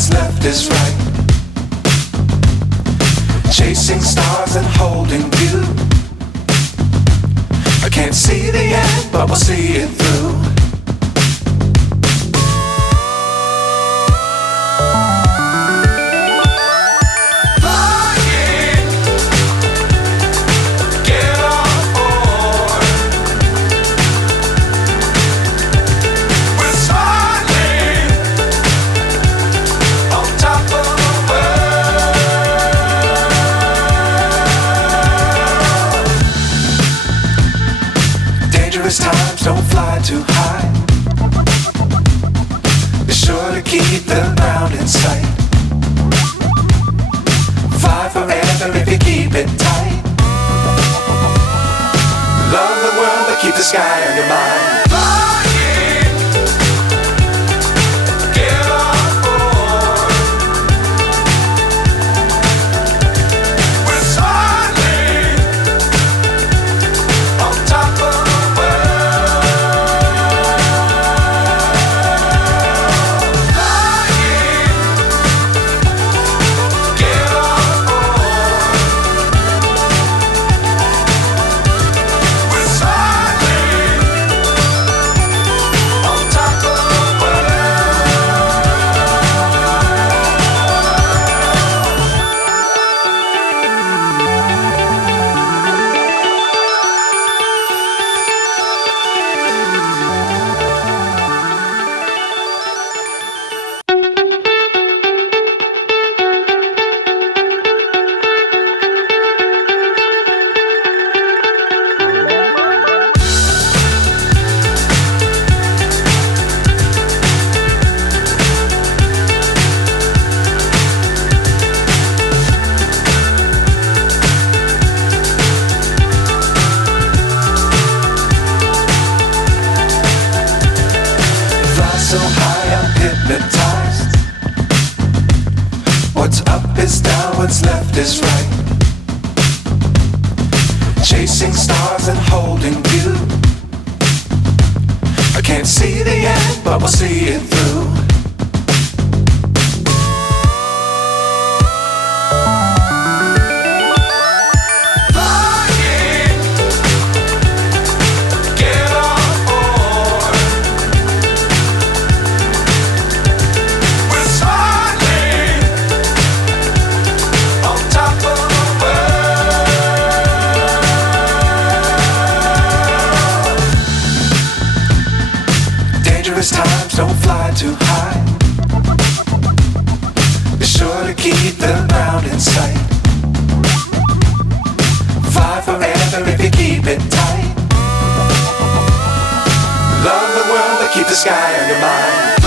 what's left is right. Chasing stars and holding you. I can't see the end, but we'll see it through. Times don't fly too high. Be sure to keep the ground in sight. Fly forever if you keep it tight. Love the world but keep the sky on your mind. So high I'm hypnotized. What's up is down, what's left is right. Chasing stars and holding you. I can't see the end, but we'll see it through. Times don't fly too high. Be sure to keep the ground in sight. Fly forever if you keep it tight. Love the world but keep the sky on your mind.